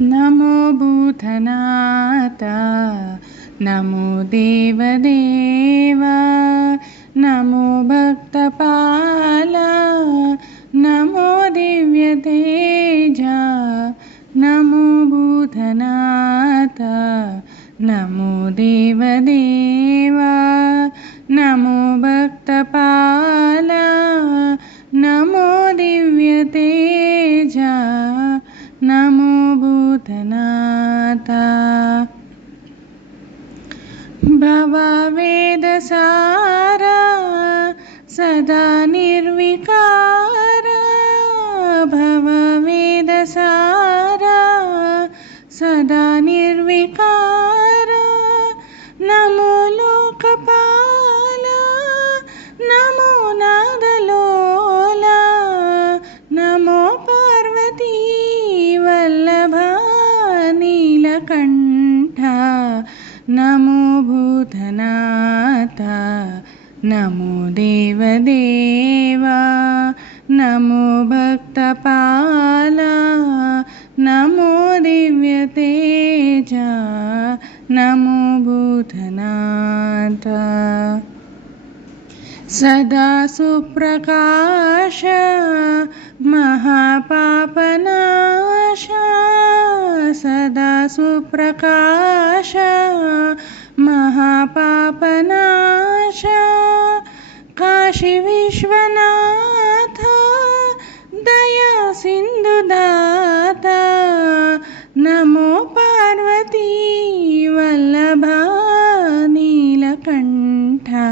नमो भूतनाथ नमो देवदेवा नमो भक्तपाला नमो दिव्यतेजा नमो भूतनाथ नमो देवदेवा नमो भक्तपाला नमो दिव्यतेजा नमो भूतनाथ भववेदसारा सदा निर्विकारा भववेदसारा सदा निर्विकारा नमो लोकपाला नमो नादलोला नमो पार्वती वल्लभा नीलकण्ठा नमो भूतनाथ नमो देवदेवा नमो भक्तपाला नमो दिव्यतेजा नमो भूतनाथ सदा सुप्रकाश महापापनाश सदा सुप्रकाश महापापनाश काशी विश्वनाथ दया सिन्धुदाता नमो पार्वती वल्लभा नीलकण्ठा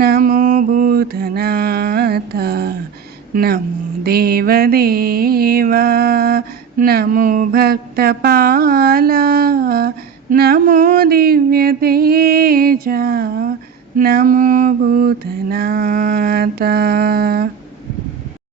नमो भूतनाथ नमो देवदेवा नमो भक्तपाला नमो दिव्यतेजा नमो